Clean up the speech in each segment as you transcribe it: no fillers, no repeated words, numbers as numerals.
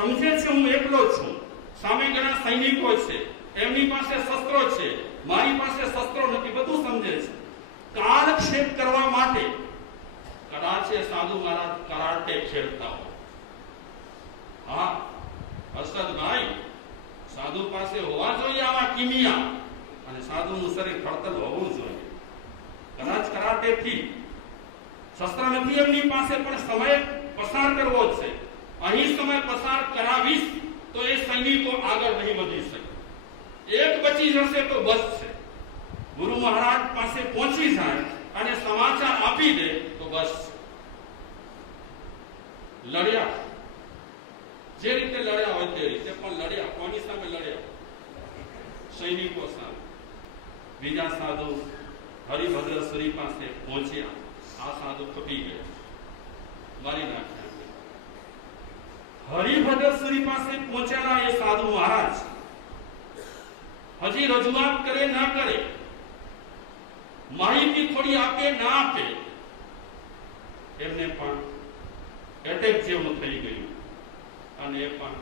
સમજે છે હું એકલો જ છું, સામે ઘણા સૈનિકો છે, એમની પાસે શસ્ત્રો છે, મારી પાસે શસ્ત્રો નથી, બધું સમજે છે. કાલક્ષેપ કરવા માટે કદાચ સાધુ મહારાજ કરાટે ખેલતા હોય. હા હર્ષદભાઈ, સાધુ પાસે હોવા જોઈએ આવા કિમિયા, અને સાધુનું શરીર ખડતલ હોવું જોઈએ. કદાચ કરાટેથી શસ્ત્ર નથી એમની પાસે, પણ સમય પસાર કરવો છે. અહીં સમય પસાર કરાવીશ તો એ સૈનિકો આગળ નહીં વધી શકે. એક બચી જશે તો બસ છે. ગુરુ મહારાજ પાસે પહોંચી જાય અને સમાચાર આપી દે તો બસ. લડ્યા, જે રીતે લડ્યા હોય તે રીતે, પણ લડ્યા. કોની સામે લડ્યા? સૈનિકો સામે. બીજા સાધુ હરિભદ્ર સુરી પાસે પહોંચ્યા. આ સાધુ ખપી ગયા, મારી નાખ્યા. હરિભદ્ર સુરી પાસે પહોંચેલા એ સાધુ મહારાજ હજી રજૂઆત કરે ના કરે, માહિતી થોડી આપે ના આપે, એમને પણ એટેક જેવું થઈ ગયું અને એ પણ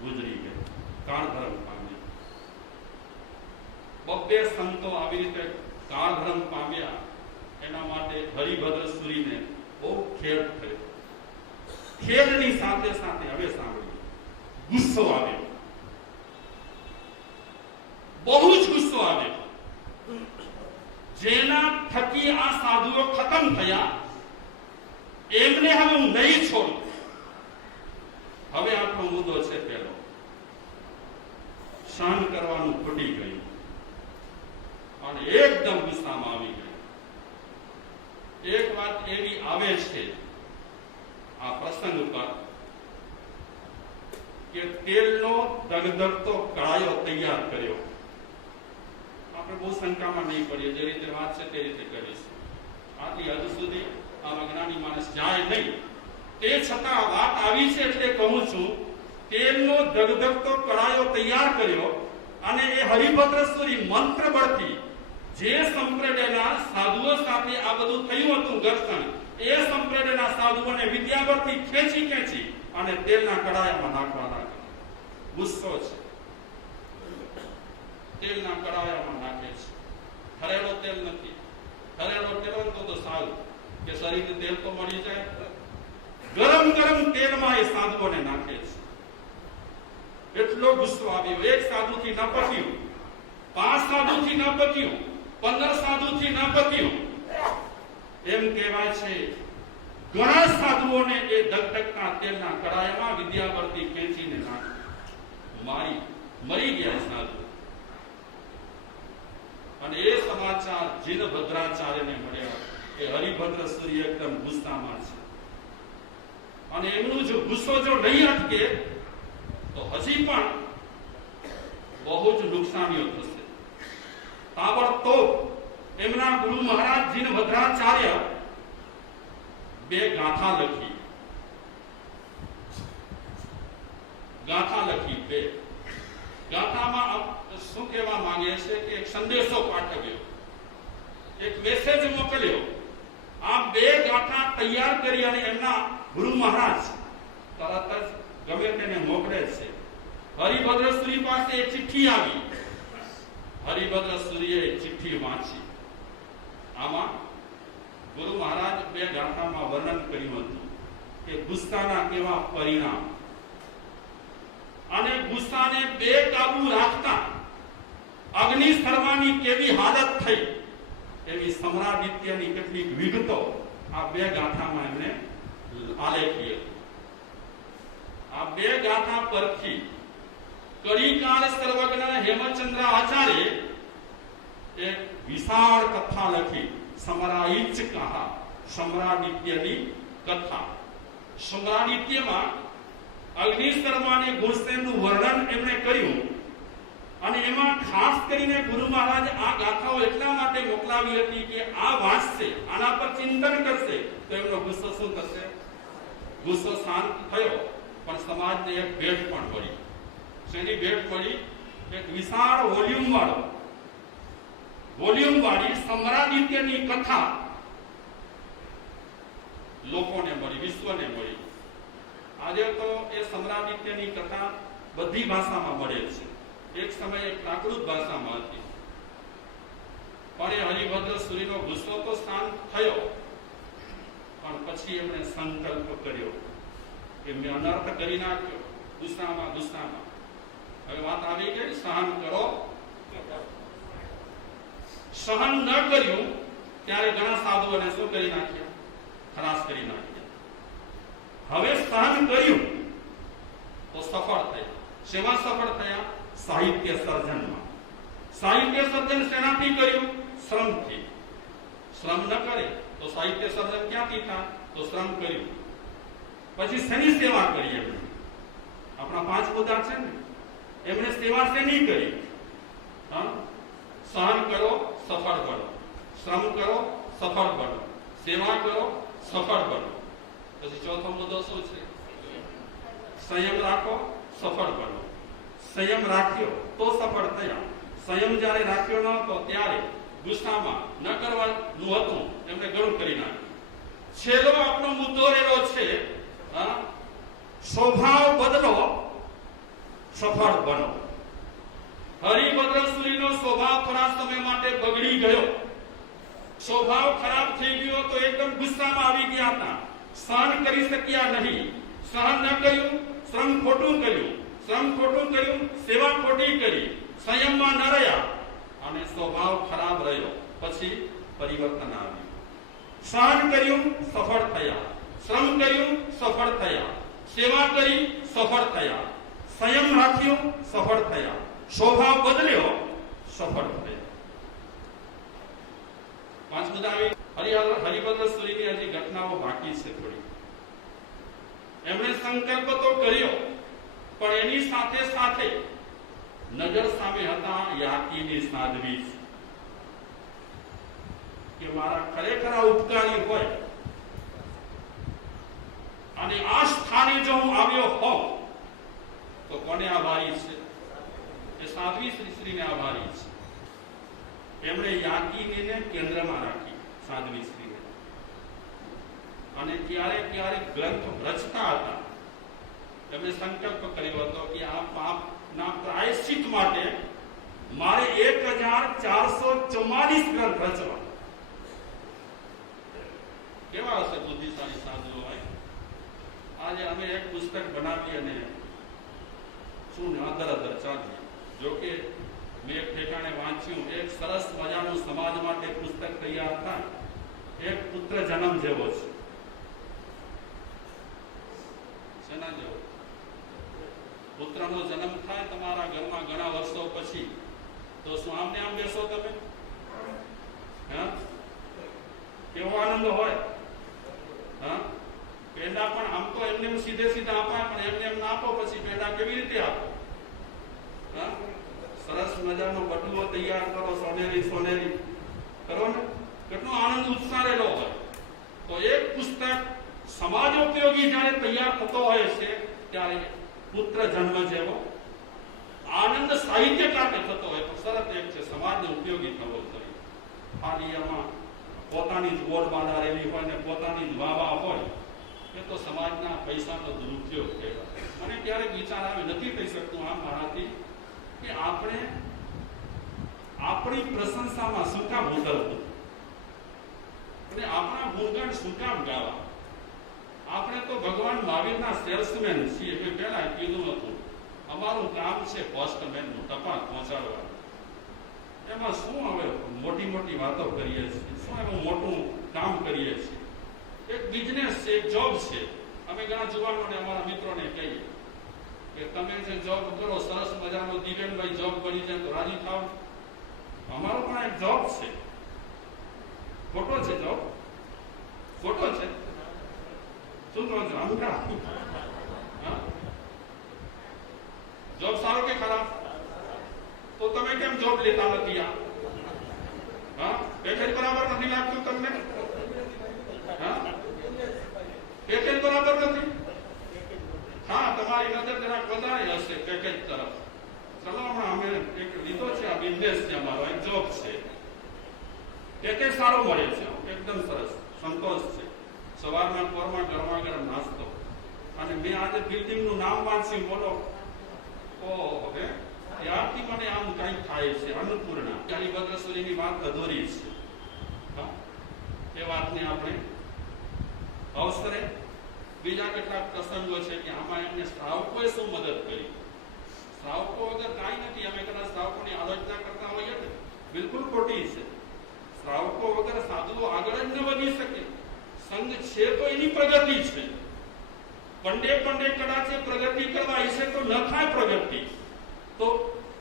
ગુજરી ગયા, કાળધર્મ પામ્યા. બબ્બે સંતો આવી રીતે કાળધર્મ પામ્યા. એના માટે હરિભદ્ર સુરીને બહુ ખેદ થયો. ખેદની સાથે સાથે હવે સાંભળ્યું, ગુસ્સો આવ્યો, બહુ જ ગુસ્સો આવ્યો. જેના થકી આ સાધુઓ ખતમ થયા એમને હવે હું નહીં છોડું. હવે આપણો મુદ્દો છે પેલો, સહન કરવાનું ખૂટી ગયું અને એકદમ ગુસ્સામાં આવી ગયું. એક વાત એવી આવે છે આ પ્રસંગ પર કે તેલનો ધગધગતો કળાયો તૈયાર કર્યો. આપણે બહુ શંકામાં નહીં પડીએ, જે રીતે વાત છે તે રીતે કરીશું. આટલી હદ સુધી આમાં જ્ઞાની માણસ જાય નહીં. તે છતાં વાત આવી છે એટલે કહું છું, તેલનો ધગધગતો કળાયો તૈયાર કર્યો અને એ હરિભદ્ર સુરી મંત્ર બળથી જે સંપ્રદાયના સાધુઓ સાથે આ બધું થયું હતું ઘર્ષણ, એ સંપ્રદાયના સાધુઓને વિદ્યાવર્તી ખેંચી અને તેલના કડાયામાં નાખવા લાગ્યા. ગુસ્સો છે, તેલના કડાયામાં નાખે છે. ઠરેલો તેલ નથી. ઠરેલો તેલ તો સારું કે શરીરને તેલ તો મળી જાય. ગરમ તેલમાં એ સાધુઓને નાખે છે. એટલો ગુસ્સો આવ્યો. એક સાધુથી ન પત્યું, 5 સાધુથી ન પત્યું, 15 સાધુથી ન પત્યું. એમ કહેવાય છે ઘણા સાધુઓને એ ધગધગતા તેલના કડાયામાં વિદ્યાવર્તી ખેંચીને નાખી મરી ગયા સાધુ. અને એ સમાચાર જીનભદ્રાચાર્યને મળ્યા કે હરિભદ્ર સુરી એકદમ ગુસ્સામાં છે અને એમનું જો ગુસ્સો જો નહીં અટકે તો હજી પણ બહુ જ નુકસાનીઓ થશે. તાબડતોબ એમના ગુરુ મહારાજ જીનભદ્રાચાર્ય 2 ગાથા લખી. 2 ગાથામાં શું કહેવા માંગે છે કે એક સંદેશો પાઠવ્યો, એક મેસેજ મોકલ્યો. આ 2 ગાથા તૈયાર કરી અને એમના ગુરુ મહારાજ તરત જ ગમે તેને મોકલે છે. હરિભદ્ર સુરી પાસે એક ચિઠ્ઠી આવી. હરિભદ્ર સુરીએ ચિઠ્ઠી વાંચી. આમાં ગુરુ મહારાજ 2 ગાથામાં વર્ણન કર્યું હતું કે ગુસ્સાના કેવા પરિણામ અને ગુસ્સાને બેકાબુ રાખતા અગ્નિ સર્વાની કેવી હાલત થઈ, એવી સમ્રાદિત્યની કેટલીક વિગતો આ 2 ગાથામાં એમને આલેખી હતી. આ 2 ગાથા પરથી કળીકાળ સર્વજ્ઞ હેમચંદ્ર આચાર્ય એક વિશાળ કથા લખી, સમરાઈચ કહા, સમ્રાદિત્યની કથા. સમ્રાદિત્યમાં અગ્નિ શર્મા અને ગુણસેનનું વર્ણન એમણે કર્યું અને એમાં ખાસ કરીને ગુરુ મહારાજ આ ગાથાઓ એટલા માટે મોકલાવી હતી કે આ વાંચશે, આના પર ચિંતન કરશે તો એમનો ગુસ્સો શું થશે? ગુસ્સો શાંત થયો. પણ સમાજને એક ભેટ પણ મળી. શેની ભેટ મળી? એક વિશાળ વોલ્યુમ વાળી સમ્રાદિત્યની કથા લોકોને મળી, વિશ્વને મળી. આજે તો એ સમરાદિત્યની કથા બધી ભાષામાં મળે છે. એક સમયે પ્રાકૃત ભાષામાં હતી, પણ એ હરિભદ્ર સૂરીનો ગુસ્સો તો શાંત થયો, પણ પછી એમણે સંકલ્પ કર્યો કે મેં અનર્થ કરી નાખ્યો ગુસ્સામાં. હવે વાત આવી ગઈ, સહન કરો. સહન ન કર્યું ત્યારે ઘણા સાધુઓને શું કરી નાખ્યા? ખલાસ કરી નાખ્યા. હવે સહન કર્યું તો સફળ થયા. શેમાં સફળ થયા? સાહિત્ય સર્જનમાં. સાહિત્ય સર્જન શેનાથી કર્યું? શ્રમથી. શ્રમ ન કરે તો સાહિત્ય સર્જન ક્યાંથી થાય? તો શ્રમ કર્યું. પછી શેની સેવા કરી? એમણે આપણા 5 મુદ્દા છે ને, એમણે સેવા શેની કરી? સહન કરો, સફળ બનો. શ્રમ કરો, સફળ બનો. સેવા કરો, સફળ બનો. પછી ચોથો મુદ્દો શું છે? સંયમ રાખો, સફળ બનો. સંયમ રાખ્યો તો સફળ થયા. સંયમ જ્યારે રાખ્યો ન હતો ત્યારે ગુસ્સામાં ન કરવાનું હતું, એમણે ઘણું કરી નાખ્યું. છેલ્લો આપણો મુદ્દો રહેલો છે, સ્વભાવ બદલો, સફળ બનો. હરિભદ્ર સૂરીનો સ્વભાવ થોડા સમય માટે બગડી ગયો. સ્વભાવ ખરાબ થઈ ગયો તો એકદમ ગુસ્સામાં આવી ગયા હતા. સહન કરી શક્યા નહીં. સહન ન કર્યું, શ્રમ ખોટું કર્યું, સેવા ખોટી કરી, સંયમમાં ન રહ્યા અને સ્વભાવ ખરાબ રહ્યો. પછી પરિવર્તન આવ્યું. સહન કર્યું, સફળ થયા. શ્રમ કર્યું, સફળ થયા. સેવા કરી, સફળ થયા. સંયમ રાખ્યું, સફળ થયા. સ્વભાવ બદલ્યો, સફળ થયા. 5 મુદ્દા આવી. હરિભદ્ર સૂરીની હજી ઘટનાઓ બાકી છે થોડી. એમણે સંકલ્પ તો કર્યો, પણ એની સાથે સાથે નજર સામે હતા યાતીની સાધ્વી કે મારા ખરેખર ઉપકારી હોય અને આ સ્થાને જો હું આવ્યો હોઉં તો કોને આભારી છે? એ સાધ્વી શ્રીને આભારી છે. એમણે યાકીનીને કેન્દ્રમાં રાખી, સાધ્વી શ્રીને. અને ક્યારેક ગ્રંથ રચતા હતા, તેમણે સંકલ્પ કર્યો હતો કે આ પાપના પ્રાયશ્ચિત માટે મારે 1444 ગ્રંથ રચવા. કેવા હશે બુદ્ધિશાળી સાધુઓ હોય? આજે અમે એક પુસ્તક બનાવી અને શું અદર ચાલીએ. જોકે મેં એક ઠેકાણે વાંચ્યું, એક સરસ મજાનું સમાજ માટે પુસ્તક તૈયાર થાય, એક પુત્ર જન્મ જેવો છે. શેના જેવો? પુત્રનો જન્મ થાય તમારા ઘરમાં ઘણા વર્ષો પછી, તો શું આમને આમ બેસો તમે? કેવો આનંદ હોય? પેંડા પણ આમ તો એમને સીધે સીધા અપાય, પણ એમને એમ ના આપો પછી પેંડા કેવી રીતે આપો? સરસ મજાનો બટુઓ તૈયાર કરો, સોનેરી કરો ને, કેટલો આનંદ ઉત્સાહ રહેલો હોય. તો એક પુસ્તક સમાજ ઉપયોગી જયારે તૈયાર થતો હોય છે ત્યારે પુત્ર જન્મ જેવો આનંદ સાહિત્યકાર થતો હોય તો શરત એક છે, સમાજને ઉપયોગી થવો જોઈએ. ખાલી આમાં પોતાની જ બોલબાલા રહેલી હોય ને પોતાની જ વાવા હોય, એ તો સમાજના પૈસાનો દુરુપયોગ કહેવાય. મને ક્યારેક વિચાર આવે, નથી થઈ શકતું આમ મારાથી, કે આપણે આપણી પ્રશંસામાં શું કામ ઉતરવું અને આપણા ગુણગાન શું કામ ગાવા? આપણે તો ભગવાન મહાવીરના સેલ્સમેન છીએ. મેં પહેલા કીધું હતું, અમારું કામ છે પોસ્ટમેનનું, ટપાલ પહોંચાડવાનું. એમાં શું હવે મોટી વાતો કરીએ છીએ? શું એવું મોટું કામ કરીએ છીએ? એક બિઝનેસ છે, એક જોબ છે. અમે ઘણા જુવાનોને, અમારા મિત્રોને કહીએ કે તમે જે જોબ કરો, સરસ મજાનો દિવ્યનભાઈ જોબ કરી જાય તો રાજી થાવ. અમારો પણ એક જોબ છે. ખોટો છે જોબ? ખોટો છે? શું કહો છો? જોબ સારો કે ખરાબ? તો તમે કેમ જોબ લેતા નથી? પેકેજ બરાબર નથી લાગતું તમને? પેકેજ બરાબર નથી? હા, તમારી નજર જરાક વધારે હશે પેકેજ તરફ. ચલો, હમણાં અમે એક લીધો છે, આ બિઝનેસ છે અમારો, એક જોબ છે. પેકેજ સારો મળે છે, એકદમ સરસ, સંતોષ છે. સવારના પોરમાં ગરમા ગરમ નાસ્તો, અને મેં આજે બિલ્ડિંગનું નામ વાંચ્યું, બોલો ઓહો, હવે ત્યારથી મને આમ કંઈક થાય છે. અન્નપૂર્ણા હરિભદ્ર સૂરીની વાત અધૂરી છે. એ વાતને આપણે અવસરે બીજા કેટલાક પ્રસંગો છે કે આમાં એમને શ્રાવકોએ શું મદદ કરી. શ્રાવકો વગર કાંઈ નથી. અમે કદાચ શ્રાવકોની આલોચના કરતા હોઈએ ને, બિલકુલ ખોટી છે. શ્રાવકો વગર સાધુઓ આગળ જ ન વધી શકે. સંઘ છે તો એની પ્રગતિ છે. પંડે કદાચ પ્રગતિ કરવા ઈચ્છે તો ન થાય પ્રગતિ. તો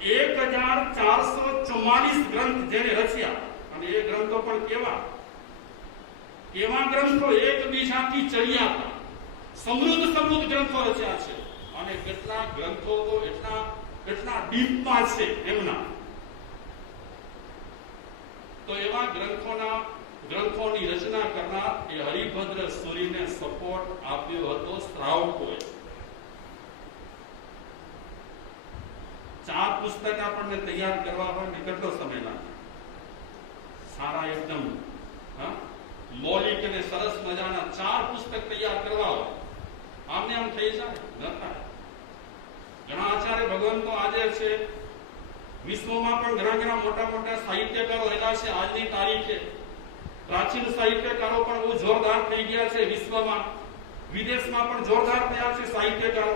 1444 ગ્રંથ જેને રચ્યા, અને એ ગ્રંથો પણ કેવા ગ્રંથો એકબીજાથી ચડ્યા હતા. સમૃદ્ધ ગ્રંથો રચ્યા છે. અને કેટલા ગ્રંથો તો એટલા ડીપમાં છે એમના. તો એવા ગ્રંથોની રચના કરનાર એ હરિભદ્ર સૂરીને સપોર્ટ આપ્યો હતો શ્રાવકોએ. 4 પુસ્તક આપણને તૈયાર કરવા હોય ને કેટલો સમય લાગે? સારા એકદમ મૌલિક અને સરસ મજાના 4 પુસ્તક તૈયાર કરવા હોય, આમને આમ થઈ જાય? ન થાય. ઘણા આચાર્ય ભગવંતો આજે છે. વિશ્વમાં પણ ઘણા મોટા સાહિત્યકારો એલા છે આજની તારીખે. પ્રાચીન સાહિત્યકારો પણ બહુ જોરદાર થઈ ગયા છે વિશ્વમાં. વિદેશમાં પણ જોરદાર થયા છે સાહિત્યકારો.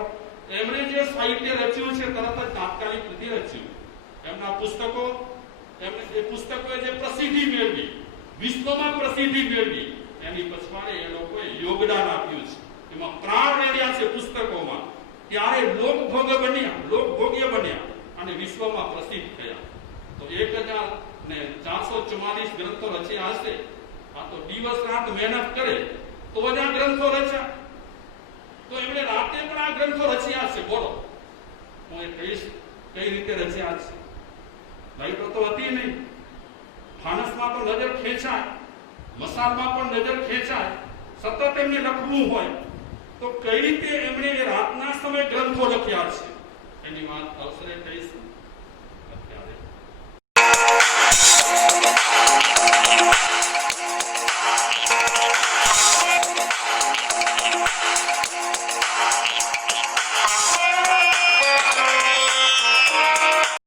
એમણે જે સાહિત્ય રચ્યું છે તરત જ તાત્કાલિક નથી રચ્યું. એમના પુસ્તકો, એ પુસ્તકોએ જે પ્રસિદ્ધિ મેળવી, વિશ્વમાં પ્રસિદ્ધિ મેળવી, એની પછવાડે એ લોકોએ યોગદાન આપ્યું છે. એમાં પ્રાણ રેડ્યા છે પુસ્તકોમાં. ત્યારે લોકભોગ્ય બન્યા અને વિશ્વમાં પ્રસિદ્ધ થયા. તો 1444 ગ્રંથો રચ્યા હશે. આ તો દિવસ રાત મહેનત કરે તો જ આ ગ્રંથો રચ્યા. તો એમણે રાતે પણ આ ગ્રંથો રચ્યા છે. બોલો, હું એ કહીશ કઈ રીતે રચ્યા છે. લાઈટો તો હતી નહીં. ફાનસમાં તો નજર ખેંચાય, મસાલમાં પણ નજર ખેંચાય. સતત એમને લખવું હોય તો કઈ રીતે એમણે રાતના સમય ગ્રંથો લખ્યા છે એની વાત અવસરે કહીશું.